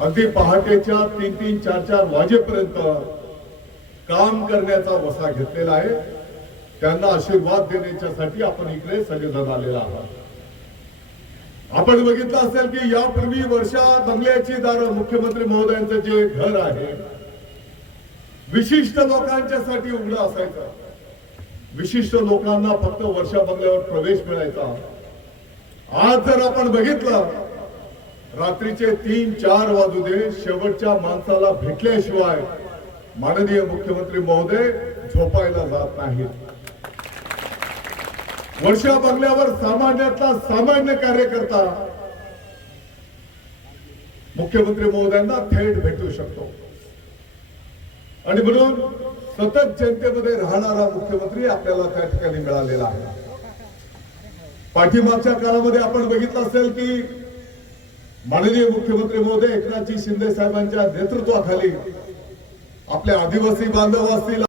अगदी पहाटेच्या तीन तीन चार चार वाजेपर्यंत काम करण्याचा वसा घेतलेला आहे त्यांना आशीर्वाद देण्याच्यासाठी आपण इकडे सगळेजण आलेला आहात आपण बघितलं असेल की यापूर्वी वर्षा बंगल्याची दार मुख्यमंत्री महोदयांचं जे घर आहे विशिष्ट लोकांच्यासाठी उघड असायचं विशिष्ट लोकांना फक्त वर्षा बंगल्यावर प्रवेश मिळायचा आज जर आपण बघितलं रात्रीचे तीन चार वाजू दे शेवटच्या माणसाला भेटल्याशिवाय माननीय मुख्यमंत्री महोदय झोपायला जात नाहीत वर्षा बघल्यावर सामान्यातला सामान्य कार्यकर्ता मुख्यमंत्री महोदयांना थेट भेटू शकतो आणि म्हणून सतत जनतेमध्ये राहणारा मुख्यमंत्री आपल्याला त्या ठिकाणी मिळालेला आहे पाठीमागच्या काळामध्ये आपण बघितलं असेल की माननीय मुख्यमंत्री महोदय एकनाथजी शिंदे साहेबांच्या नेतृत्वाखाली आपल्या आदिवासी बांधव असतील